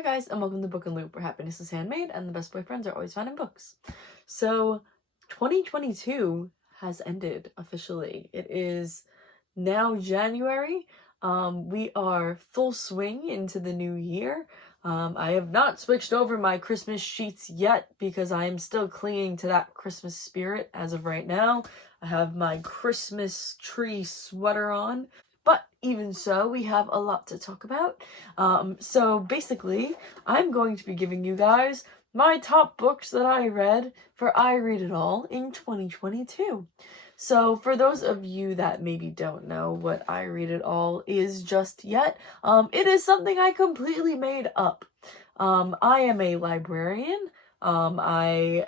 Hi guys, and welcome to Book and Loop, where happiness is handmade and the best boyfriends are always found in books. So, 2022 has ended officially. It is now January. We are full swing into the new year. I have not switched over my Christmas sheets yet because I am still clinging to that Christmas spirit as of right now. I have my Christmas tree sweater on. But even so, we have a lot to talk about. So basically, I'm going to be giving you guys my top books that I read for I Read It All in 2022. So for those of you that maybe don't know what I Read It All is just yet, it is something I completely made up. I am a librarian. I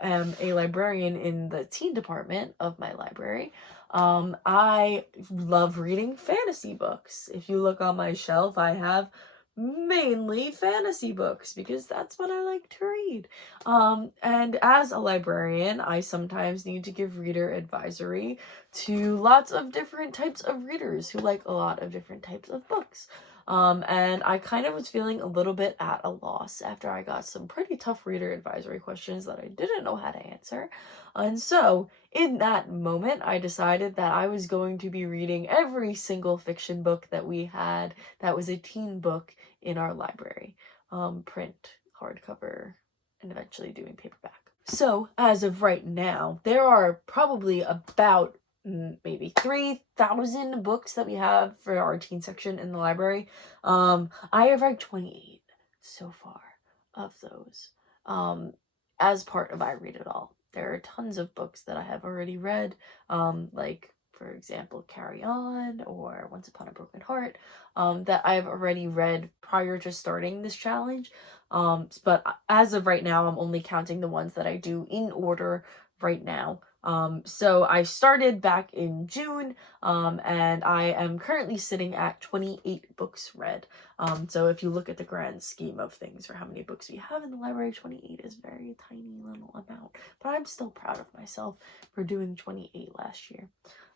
am a librarian in the teen department of my library. I love reading fantasy books. If you look on my shelf, I have mainly fantasy books because that's what I like to read. And as a librarian, I sometimes need to give reader advisory to lots of different types of readers who like a lot of different types of books. And I kind of was feeling a little bit at a loss after I got some pretty tough reader advisory questions that I didn't know how to answer. And so, in that moment, I decided that I was going to be reading every single fiction book that we had that was a teen book in our library. Print, hardcover, and eventually doing paperback. So, as of right now, there are probably about maybe 3,000 books that we have for our teen section in the library. I have read 28 so far of those as part of I Read It All. There are tons of books that I have already read, like, for example, Carry On or Once Upon a Broken Heart, that I've already read prior to starting this challenge. But as of right now, I'm only counting the ones that I do in order right now. So I started back in June, and I am currently sitting at 28 books read. So if you look at the grand scheme of things for how many books we have in the library, 28 is a very tiny little amount, but I'm still proud of myself for doing 28 last year.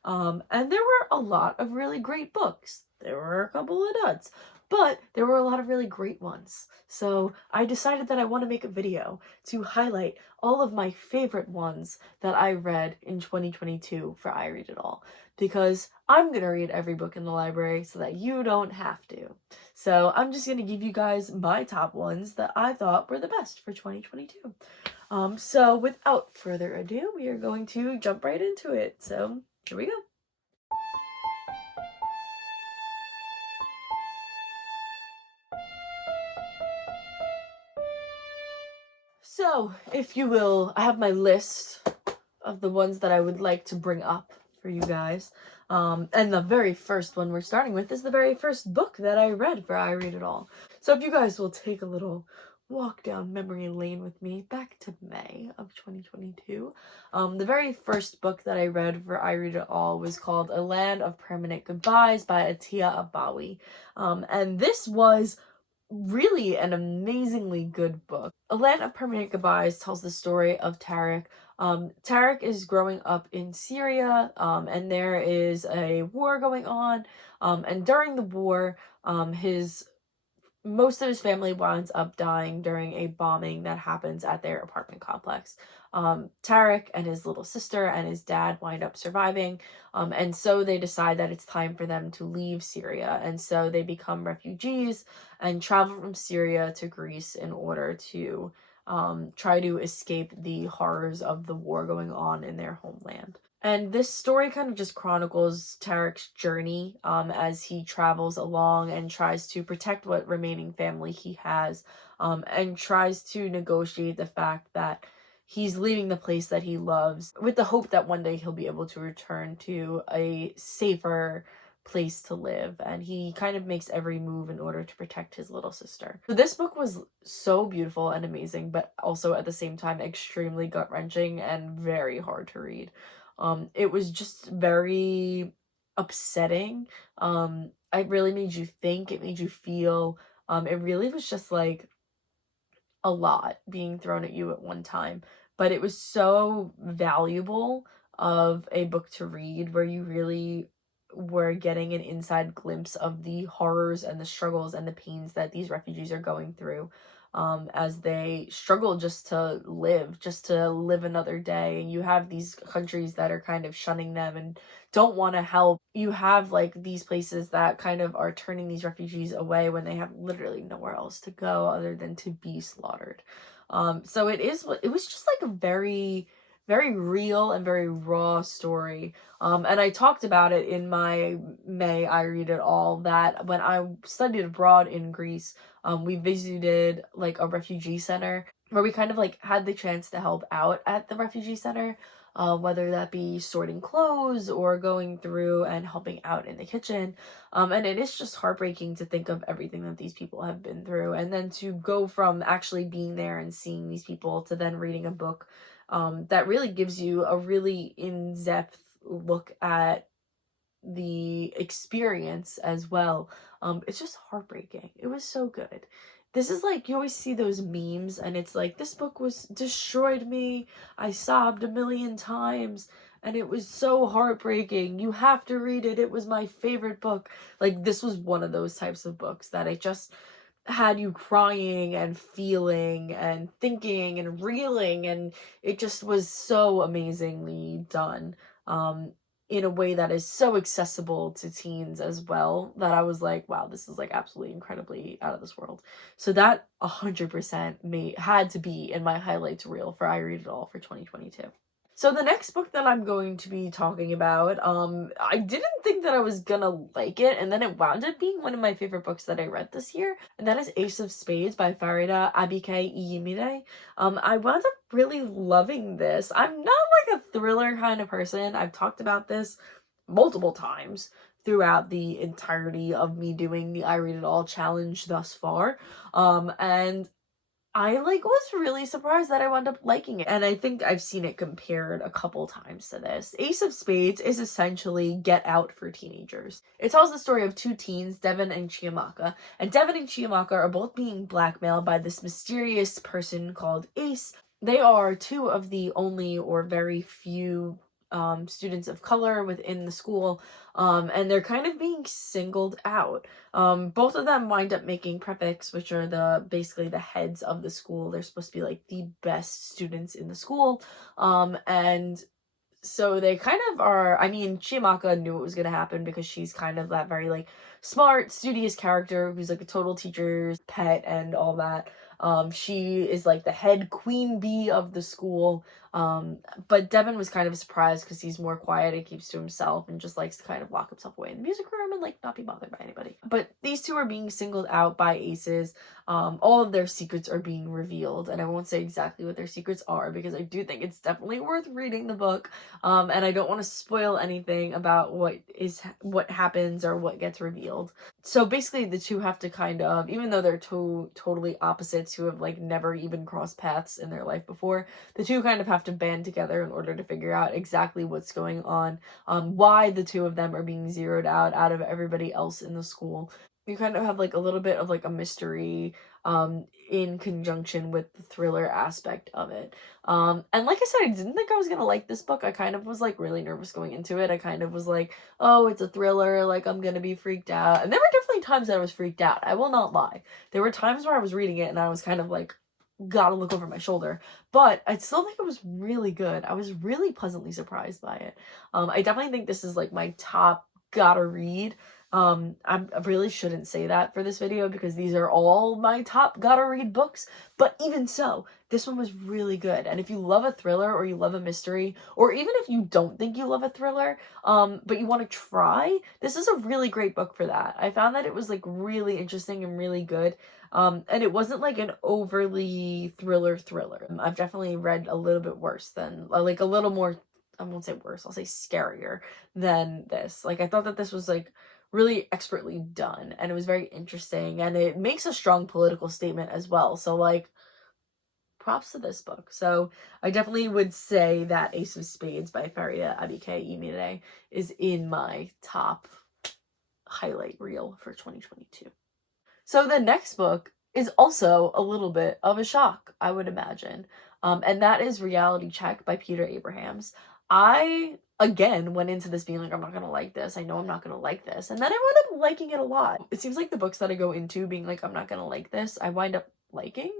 And there were a lot of really great books. There were a couple of duds, but there were a lot of really great ones. So I decided that I want to make a video to highlight all of my favorite ones that I read in 2022 for I Read It All, because I'm going to read every book in the library so that you don't have to. So I'm just going to give you guys my top ones that I thought were the best for 2022. So without further ado, we are going to jump right into it. So here we go. So, if you will, I have my list of the ones that I would like to bring up for you guys. And the very first one we're starting with is the very first book that I read for I Read It All. So if you guys will take a little walk down memory lane with me back to May of 2022. The very first book that I read for I Read It All was called A Land of Permanent Goodbyes by Atia Abawi. And this was really an amazingly good book. A Land of Permanent Goodbyes tells the story of Tarek. Tarek is growing up in Syria, and there is a war going on, and during the war, most of his family winds up dying during a bombing that happens at their apartment complex. Tarek and his little sister and his dad wind up surviving, and so they decide that it's time for them to leave Syria, and so they become refugees and travel from Syria to Greece in order to try to escape the horrors of the war going on in their homeland. And this story kind of just chronicles Tarek's journey as he travels along and tries to protect what remaining family he has, and tries to negotiate the fact that he's leaving the place that he loves with the hope that one day he'll be able to return to a safer place to live, and he kind of makes every move in order to protect his little sister. So this book was so beautiful and amazing, but also at the same time extremely gut-wrenching and very hard to read. It was just very upsetting. It really made you think, it made you feel. It really was just like a lot being thrown at you at one time, but it was so valuable of a book to read where you really we're getting an inside glimpse of the horrors and the struggles and the pains that these refugees are going through as they struggle just to live another day. And you have these countries that are kind of shunning them and don't want to help. You have like these places that kind of are turning these refugees away when they have literally nowhere else to go other than to be slaughtered. So it was just like a very, very real and very raw story. And I talked about it in my May I Read It All, that when I studied abroad in Greece, we visited like a refugee center where we kind of like had the chance to help out at the refugee center, whether that be sorting clothes or going through and helping out in the kitchen. And it is just heartbreaking to think of everything that these people have been through. And then to go from actually being there and seeing these people to then reading a book that really gives you a really in-depth look at the experience as well. It's just heartbreaking. It was so good. This is like, you always see those memes and it's like, this book was destroyed me. I sobbed a million times and it was so heartbreaking. You have to read it. It was my favorite book. Like, this was one of those types of books that it just had you crying and feeling and thinking and reeling, and it just was so amazingly done. In a way that is so accessible to teens as well, that I was like, wow, this is like absolutely incredibly out of this world. So that 100% had to be in my highlights reel for I Read It All for 2022. So the next book that I'm going to be talking about, I didn't think that I was gonna like it, and then it wound up being one of my favorite books that I read this year, and that is Ace of Spades by Farida Abike Iyimide. I wound up really loving this. I'm not like a thriller kind of person. I've talked about this multiple times throughout the entirety of me doing the I Read It All challenge thus far, and I was really surprised that I wound up liking it. And I think I've seen it compared a couple times to this. Ace of Spades is essentially Get Out for teenagers. It tells the story of two teens, Devin and Chiamaka. And Devin and Chiamaka are both being blackmailed by this mysterious person called Ace. They are two of the only or very few students of color within the school, and they're kind of being singled out. Both of them wind up making prefects, which are basically the heads of the school. They're supposed to be like the best students in the school, and so they kind of are. I mean, Chiamaka knew it was gonna happen because she's kind of that very like smart, studious character who's like a total teacher's pet and all that. She is like the head queen bee of the school. But Devin was kind of surprised because he's more quiet and keeps to himself and just likes to kind of lock himself away in the music room and like not be bothered by anybody. But these two are being singled out by aces. All of their secrets are being revealed, and I won't say exactly what their secrets are because I do think it's definitely worth reading the book. And I don't want to spoil anything about what happens or what gets revealed. So basically the two have to kind of, even though they're totally opposites who have like never even crossed paths in their life before, the two kind of have to band together in order to figure out exactly what's going on, why the two of them are being zeroed out of everybody else in the school. You kind of have like a little bit of like a mystery in conjunction with the thriller aspect of it. And like I said, I didn't think I was gonna like this book. I kind of was like really nervous going into it. I kind of was like, oh, it's a thriller, like I'm gonna be freaked out. And there were definitely times that I was freaked out. I will not lie. There were times where I was reading it and I was kind of like, gotta look over my shoulder. But I still think it was really good. I was really pleasantly surprised by it. I definitely think this is like my top gotta read. I really shouldn't say that for this video because these are all my top gotta read books, but even so, this one was really good. And if you love a thriller or you love a mystery, or even if you don't think you love a thriller, but you want to try, this is a really great book for that. I found that it was like really interesting and really good. And it wasn't like an overly thriller. I've definitely read a little bit worse than, like a little more, I won't say worse, I'll say scarier than this. Like I thought that this was like really expertly done and it was very interesting and it makes a strong political statement as well. So like props to this book. So I definitely would say that Ace of Spades by Farida Abike Iyimide is in my top highlight reel for 2022. So the next book is also a little bit of a shock, I would imagine. And that is Reality Check by Peter Abrahams. I again went into this being like, I'm not gonna like this. I know I'm not gonna like this. And then I wound up liking it a lot. It seems like the books that I go into being like, I'm not gonna like this, I wind up liking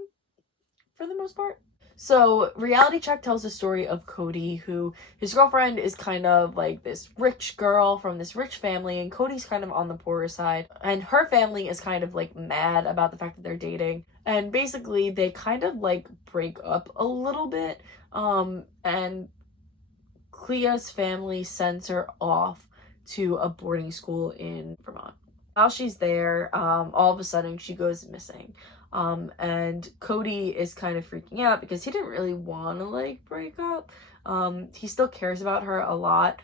for the most part. So Reality Check tells the story of Cody, who his girlfriend is kind of like this rich girl from this rich family, and Cody's kind of on the poorer side, and her family is kind of like mad about the fact that they're dating, and basically they kind of like break up a little bit, and Clea's family sends her off to a boarding school in Vermont. While she's there, all of a sudden she goes missing. And Cody is kind of freaking out because he didn't really want to like break up. He still cares about her a lot.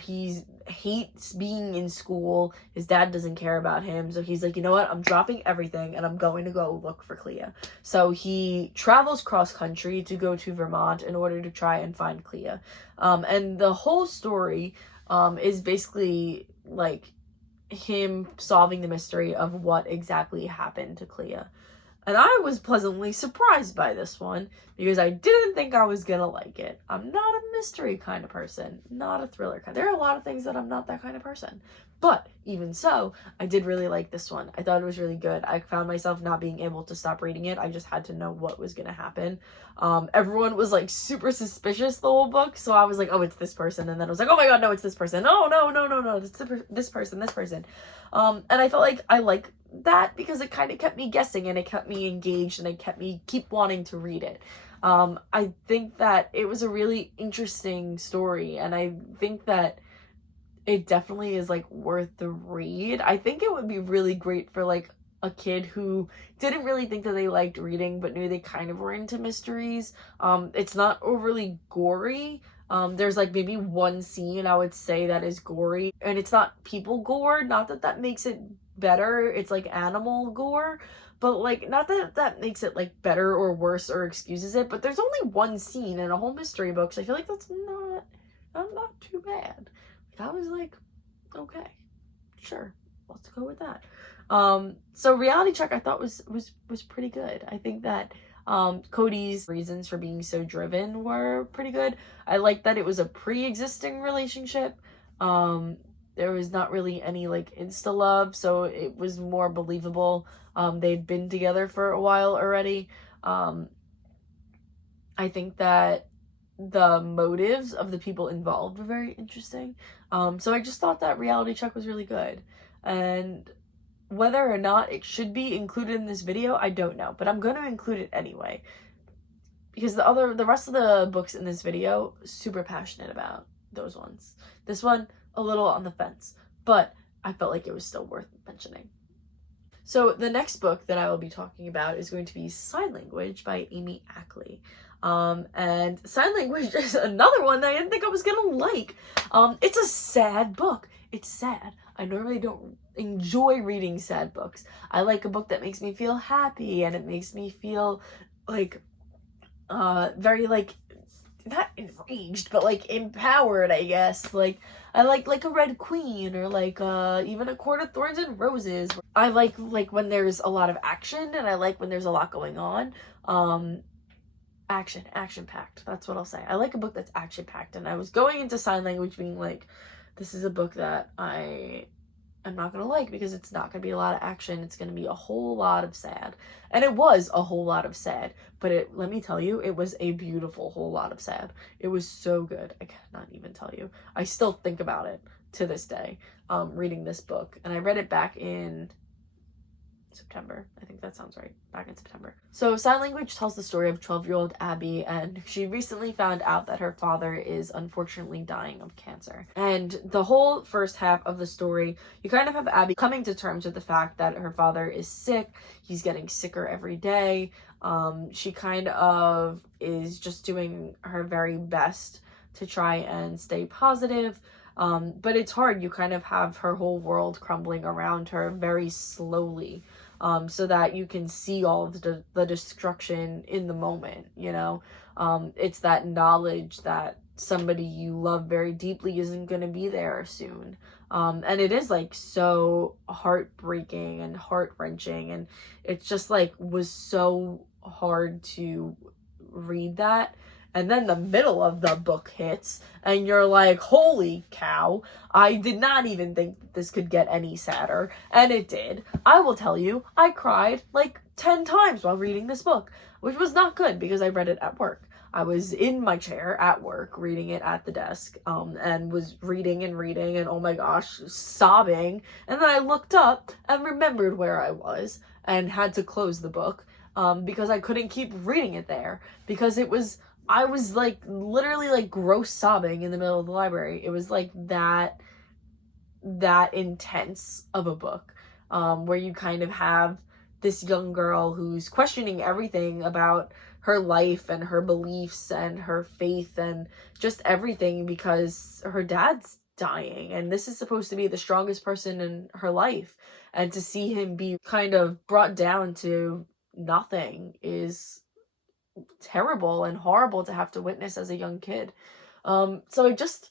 He hates being in school. His dad doesn't care about him. So he's like, you know what? I'm dropping everything and I'm going to go look for Clea. So he travels cross country to go to Vermont in order to try and find Clea. And the whole story, is basically like him solving the mystery of what exactly happened to Clea. And I was pleasantly surprised by this one because I didn't think I was gonna like it. I'm not a mystery kind of person, not a thriller kind. There are a lot of things that I'm not that kind of person. But even so, I did really like this one. I thought it was really good. I found myself not being able to stop reading it. I just had to know what was gonna happen. Everyone was like super suspicious the whole book, so I was like, oh, it's this person. And then I was like, oh my god, no, it's this person. No, it's this person. And I felt like I like that because it kind of kept me guessing and it kept me engaged and it kept me keep wanting to read it. I think that it was a really interesting story, and I think that it definitely is like worth the read. I think it would be really great for like a kid who didn't really think that they liked reading but knew they kind of were into mysteries. It's not overly gory. There's like maybe one scene I would say that is gory, and it's not people gore, not that that makes it better. It's like animal gore, but like not that that makes it like better or worse or excuses it, but there's only one scene in a whole mystery book, so I feel like that's not too bad. Like, I was like, okay, sure, let's go with that. So Reality Check I thought was pretty good. I think that Cody's reasons for being so driven were pretty good. I like that it was a pre-existing relationship. There was not really any like insta love, so it was more believable. They'd been together for a while already. I think that the motives of the people involved were very interesting. So I just thought that Reality Check was really good. And whether or not it should be included in this video, I don't know, but I'm going to include it anyway. Because the rest of the books in this video, super passionate about those ones. This one, a little on the fence, but I felt like it was still worth mentioning. So the next book that I will be talking about is going to be Sign Language by Amy Ackley. And Sign Language is another one that I didn't think I was gonna like. It's a sad book. It's sad. I normally don't enjoy reading sad books. I like a book that makes me feel happy and it makes me feel like very like not enraged but like empowered, I guess. Like I like a Red Queen or like even A Court of Thorns and Roses. I like when there's a lot of action, and I like when there's a lot going on. Action packed. That's what I'll say. I like a book that's action packed, and I was going into Sign Language being like, this is a book that I'm not gonna like because it's not gonna be a lot of action. It's gonna be a whole lot of sad. And it was a whole lot of sad, but let me tell you, it was a beautiful whole lot of sad. It was so good. I cannot even tell you. I still think about it to this day, reading this book. And I read it back in September. I think that sounds right. Back in September. So Sign Language tells the story of 12-year-old Abby, and she recently found out that her father is unfortunately dying of cancer. And the whole first half of the story, you kind of have Abby coming to terms with the fact that her father is sick. He's getting sicker every day. She kind of is just doing her very best to try and stay positive. But it's hard. You kind of have her whole world crumbling around her very slowly, so that you can see all of the destruction in the moment, you know? It's that knowledge that somebody you love very deeply isn't going to be there soon. And it is like so heartbreaking and heart-wrenching, and it's just like was so hard to read that. and then the middle of the book hits, and you're like, holy cow, I did not even think that this could get any sadder, and it did. I will tell you, I cried like 10 times while reading this book, which was not good because I read it at work. I was in my chair at work reading it at the desk, and was reading and oh my gosh, sobbing. And then I looked up and remembered where I was and had to close the book, because I couldn't keep reading it there because I was like literally like gross sobbing in the middle of the library. It was like that intense of a book, where you kind of have this young girl who's questioning everything about her life and her beliefs and her faith and just everything because her dad's dying, and this is supposed to be the strongest person in her life, and to see him be kind of brought down to nothing is terrible and horrible to have to witness as a young kid. So it just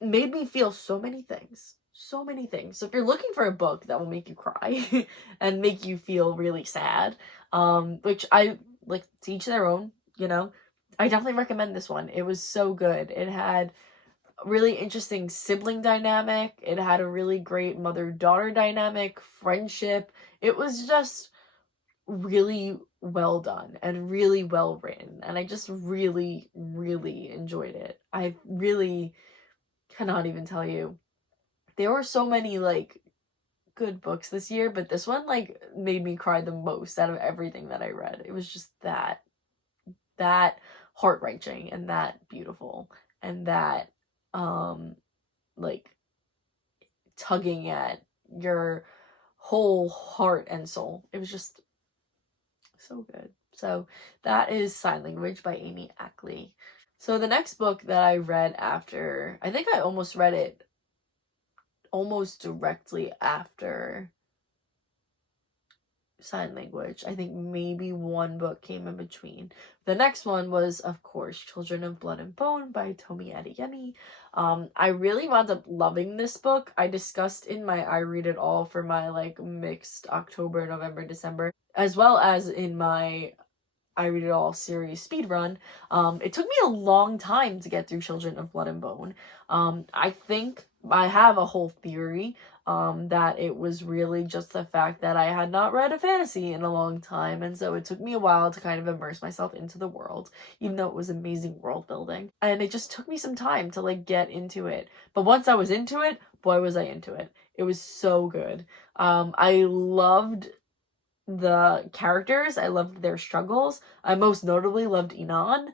made me feel so many things. So many things. So if you're looking for a book that will make you cry and make you feel really sad, which I like, to each their own, you know, I definitely recommend this one. It was so good. It had a really interesting sibling dynamic. It had a really great mother-daughter dynamic, friendship. It was just really well done and really well written, and I just really, really enjoyed it. I really cannot even tell you. There were so many like good books this year, but this one like made me cry the most out of everything that I read. It was just that heart-wrenching and that beautiful and that like tugging at your whole heart and soul. It was just so good. So that is Sign Language by Amy Ackley. So the next book that I read after, I think I almost read it almost directly after Sign Language. I think maybe one book came in between. The next one was, of course, Children of Blood and Bone by Tomi Adeyemi. I really wound up loving this book. I discussed in my I Read It All for my like mixed October, November, December, as well as in my I Read It All series speed run. It took me a long time to get through Children of Blood and Bone. I think I have a whole theory that it was really just the fact that I had not read a fantasy in a long time, and so it took me a while to kind of immerse myself into the world, even though it was amazing world building. And it just took me some time to like get into it. But once I was into it, boy was I into it. It was so good. I loved the characters. I loved their struggles. I most notably loved Inan.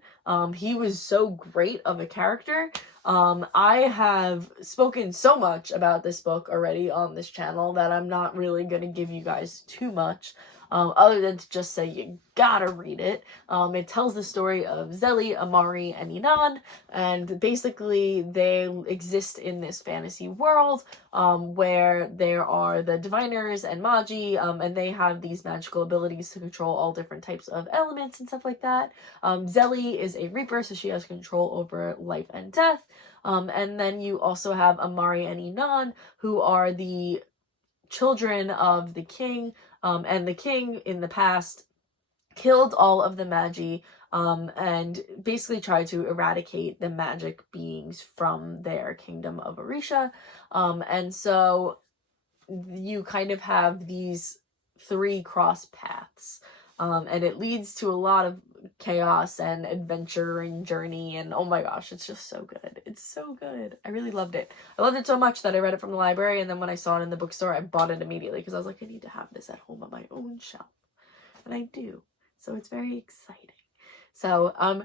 He was so great of a character. I have spoken so much about this book already on this channel that I'm not really going to give you guys too much, other than to just say you gotta read it. It tells the story of Zeli, Amari, and Inan, and basically they exist in this fantasy world where there are the diviners and magi, and they have these magical abilities to control all different types of elements and stuff like that. Zeli is a reaper, so she has control over life and death. And then you also have Amari and Inan, who are the children of the king, and the king in the past killed all of the magi, and basically tried to eradicate the magic beings from their kingdom of Orisha. And so you kind of have these three cross paths, and it leads to a lot of chaos and adventure and journey, and oh my gosh, it's just so good. It's so good. I really loved it. I loved it so much that I read it from the library, and then when I saw it in the bookstore, I bought it immediately because I was like, I need to have this at home on my own shelf, and I do. So it's very exciting. So I'm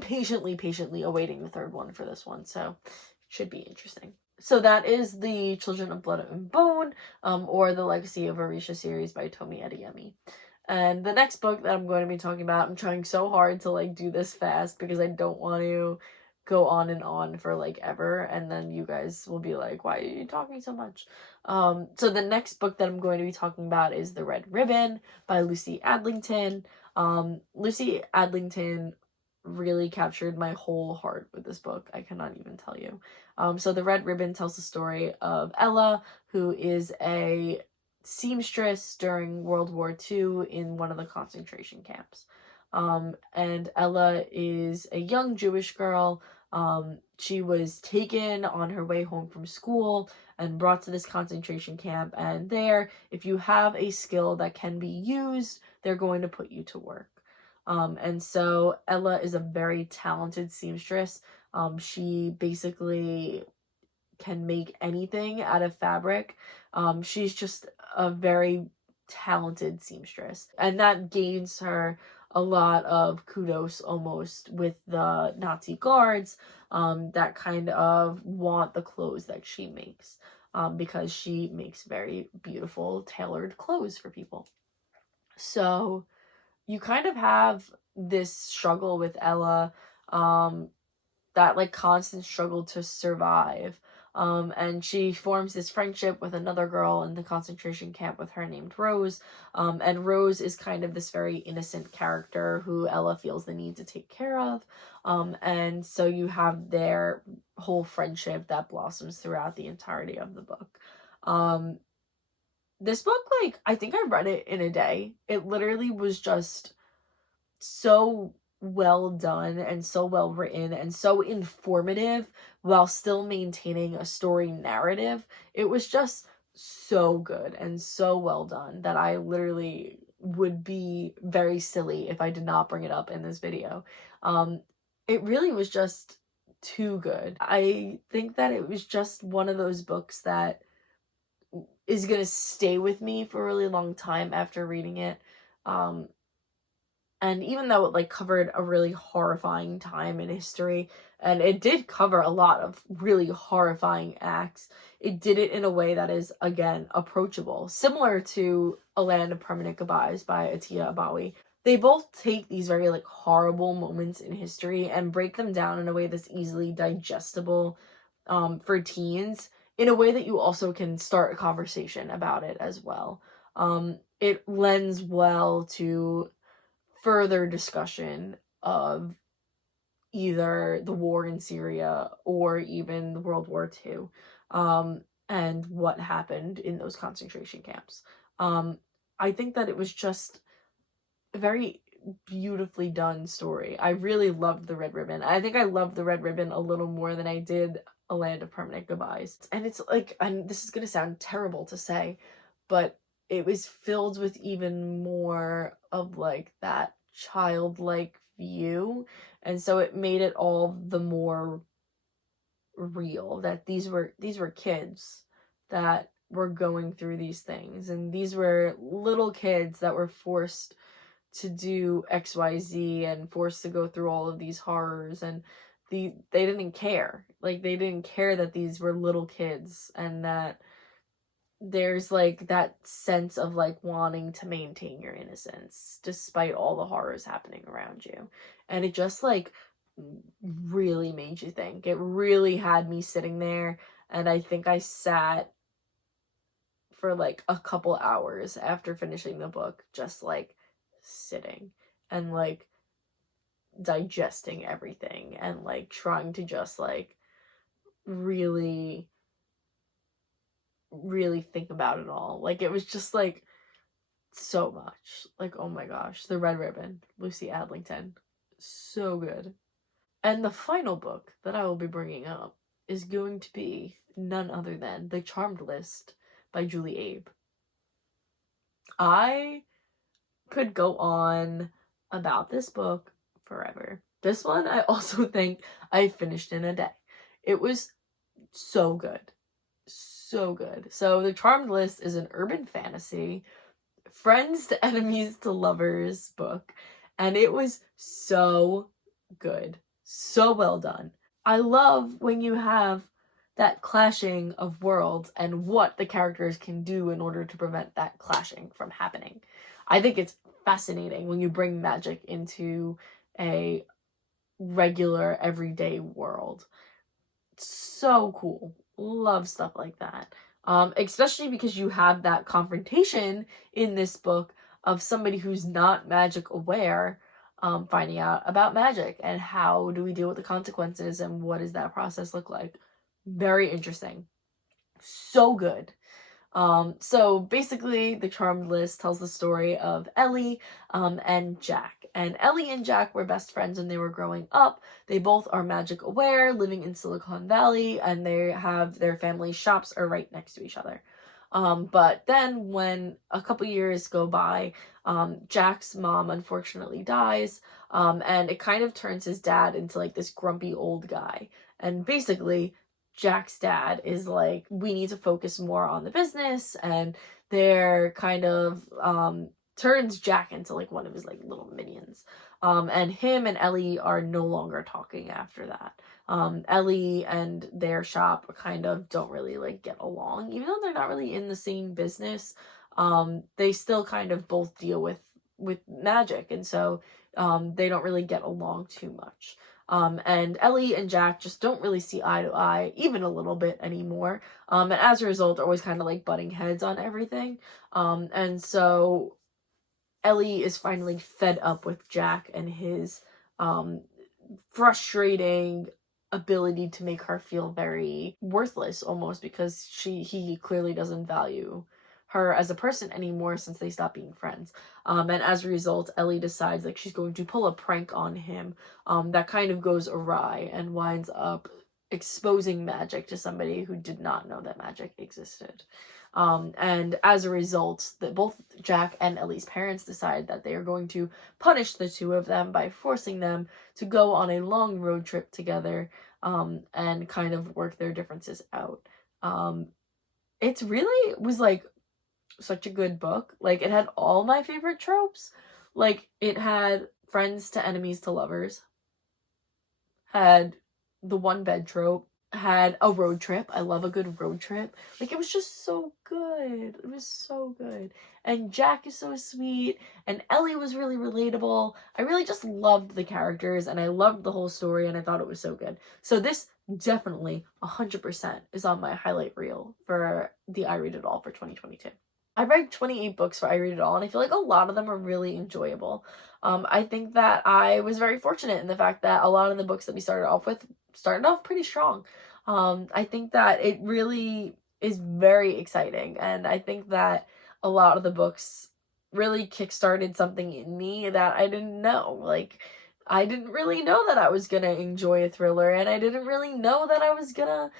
patiently awaiting the third one for this one, so it should be interesting. So that is the Children of Blood and Bone, or the Legacy of Orisha series by Tomi Adeyemi. And the next book that I'm going to be talking about, I'm trying so hard to like do this fast because I don't want to go on and on for like ever, and then you guys will be like, why are you talking so much? So the next book that I'm going to be talking about is The Red Ribbon by Lucy Adlington. Lucy Adlington really captured my whole heart with this book. I cannot even tell you. So The Red Ribbon tells the story of Ella, who is a seamstress during World War II in one of the concentration camps. And Ella is a young Jewish girl. She was taken on her way home from school and brought to this concentration camp, and there, if you have a skill that can be used, they're going to put you to work. And so Ella is a very talented seamstress. She basically can make anything out of fabric. She's just a very talented seamstress, and that gains her a lot of kudos almost with the Nazi guards that kind of want the clothes that she makes, because she makes very beautiful tailored clothes for people. So you kind of have this struggle with Ella, that like constant struggle to survive. And she forms this friendship with another girl in the concentration camp with her named Rose. And Rose is kind of this very innocent character who Ella feels the need to take care of. And so you have their whole friendship that blossoms throughout the entirety of the book. This book, like, I think I read it in a day. It literally was just so well done and so well written and so informative while still maintaining a story narrative. It was just so good and so well done that I literally would be very silly if I did not bring it up in this video. It really was just too good. I think that it was just one of those books that is gonna stay with me for a really long time after reading it. And even though it like covered a really horrifying time in history, and it did cover a lot of really horrifying acts, it did it in a way that is, again, approachable. Similar to A Land of Permanent Goodbyes by Atiya Abawi. They both take these very like horrible moments in history and break them down in a way that's easily digestible for teens, in a way that you also can start a conversation about it as well. It lends well to further discussion of either the war in Syria or even the World War II, and what happened in those concentration camps. I think that it was just a very beautifully done story. I really loved The Red Ribbon. I think I loved The Red Ribbon a little more than I did A Land of Permanent Goodbyes. And it's like, and this is gonna sound terrible to say, but it was filled with even more of like that childlike view, and so it made it all the more real that these were kids that were going through these things, and these were little kids that were forced to do XYZ and forced to go through all of these horrors, and they didn't care. Like, they didn't care that these were little kids, and that there's like that sense of like wanting to maintain your innocence despite all the horrors happening around you. And it just like really made you think. It really had me sitting there, and I think I sat for like a couple hours after finishing the book, just like sitting and like digesting everything and like trying to just like really think about it all. Like, it was just like so much. Like, oh my gosh, The Red Ribbon, Lucy Adlington, so good. And the final book that I will be bringing up is going to be none other than The Charmed List by Julie Abe. I could go on about this book forever. This one I also think I finished in a day. It was so good. So good. So The Charmed List is an urban fantasy, friends to enemies to lovers book, and it was so good. So well done. I love when you have that clashing of worlds and what the characters can do in order to prevent that clashing from happening. I think it's fascinating when you bring magic into a regular everyday world. So cool. Love stuff like that. Especially because you have that confrontation in this book of somebody who's not magic aware, finding out about magic and how do we deal with the consequences and what does that process look like. Very interesting. So good. So basically, the Charmed List tells the story of Ellie and Jack. And Ellie and Jack were best friends when they were growing up. They both are magic aware, living in Silicon Valley, and they have their family shops are right next to each other. But then when a couple years go by, Jack's mom unfortunately dies, and it kind of turns his dad into like this grumpy old guy. And basically, Jack's dad is like, we need to focus more on the business, and they're kind of turns Jack into like one of his like little minions. And him and Ellie are no longer talking after that. Ellie and their shop kind of don't really like get along, even though they're not really in the same business. They still kind of both deal with magic, and so they don't really get along too much. And Ellie and Jack just don't really see eye to eye, even a little bit anymore. And as a result, always kind of like butting heads on everything. And so Ellie is finally fed up with Jack and his frustrating ability to make her feel very worthless almost, because he clearly doesn't value her as a person anymore since they stopped being friends. And as a result, Ellie decides like she's going to pull a prank on him that kind of goes awry and winds up exposing magic to somebody who did not know that magic existed. And as a result, that both Jack and Ellie's parents decide that they are going to punish the two of them by forcing them to go on a long road trip together, and kind of work their differences out. It really was like such a good book. Like, it had all my favorite tropes. Like, it had friends to enemies to lovers, had the one bed trope, had a road trip. I love a good road trip. Like, it was just so good. It was so good. And Jack is so sweet, and Ellie was really relatable. I really just loved the characters, and I loved the whole story, and I thought it was so good. So this definitely 100% is on my highlight reel for the I Read It All for 2022. I read 28 books for I Read It All, and I feel like a lot of them are really enjoyable. I think that I was very fortunate in the fact that a lot of the books that we started off with started off pretty strong. I think that it really is very exciting, and I think that a lot of the books really kickstarted something in me that I didn't know. Like, I didn't really know that I was gonna enjoy a thriller, and I didn't really know that I was gonna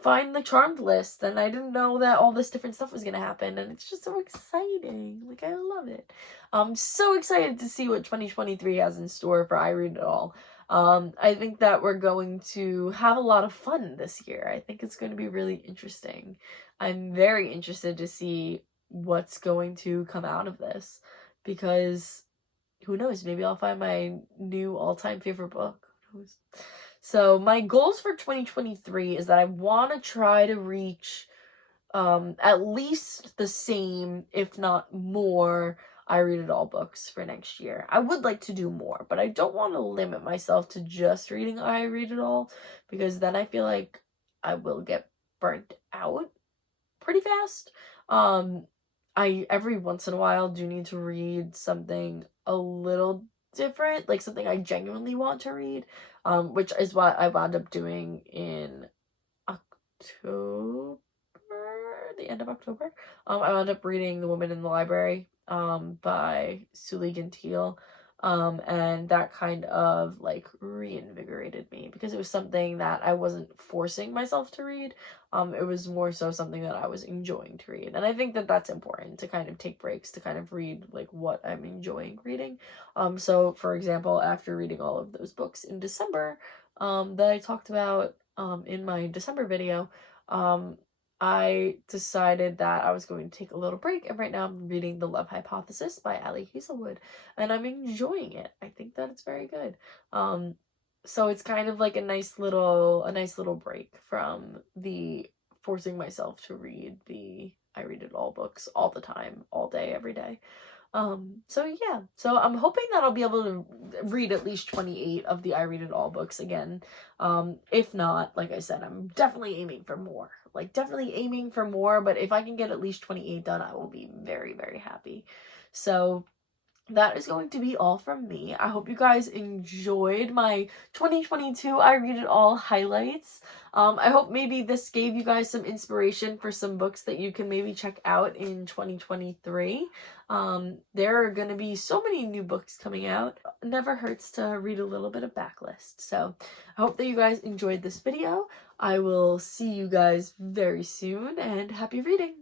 find the Charmed List, and I didn't know that all this different stuff was gonna happen, and it's just so exciting. Like, I love it. I'm so excited to see what 2023 has in store for I Read It All. I think that we're going to have a lot of fun this year. I think it's going to be really interesting. I'm very interested to see what's going to come out of this, because who knows, maybe I'll find my new all-time favorite book. Who knows? So my goals for 2023 is that I want to try to reach at least the same, if not more, I Read It All books for next year. I would like to do more, but I don't want to limit myself to just reading I Read It All, because then I feel like I will get burnt out pretty fast. I every once in a while do need to read something a little different, like something I genuinely want to read, which is what I wound up doing in October, the end of October. I wound up reading The Woman in the Library, by Suli Gentile, and that kind of like reinvigorated me, because it was something that I wasn't forcing myself to read. It was more so something that I was enjoying to read, and I think that that's important, to kind of take breaks to kind of read like what I'm enjoying reading. So for example, after reading all of those books in December, that I talked about in my December video, I decided that I was going to take a little break, and right now I'm reading The Love Hypothesis by Ali Hazelwood, and I'm enjoying it. I think that it's very good. So it's kind of like a nice little break from the forcing myself to read the I Read It All books all the time, all day, every day. So yeah, so I'm hoping that I'll be able to read at least 28 of the I Read It All books again. If not, like I said, I'm definitely aiming for more. But if I can get at least 28 done, I will be very, very happy. So that is going to be all from me. I hope you guys enjoyed my 2022 I Read It All highlights. I hope maybe this gave you guys some inspiration for some books that you can maybe check out in 2023. There are going to be so many new books coming out. It never hurts to read a little bit of backlist. So I hope that you guys enjoyed this video. I will see you guys very soon, and happy reading!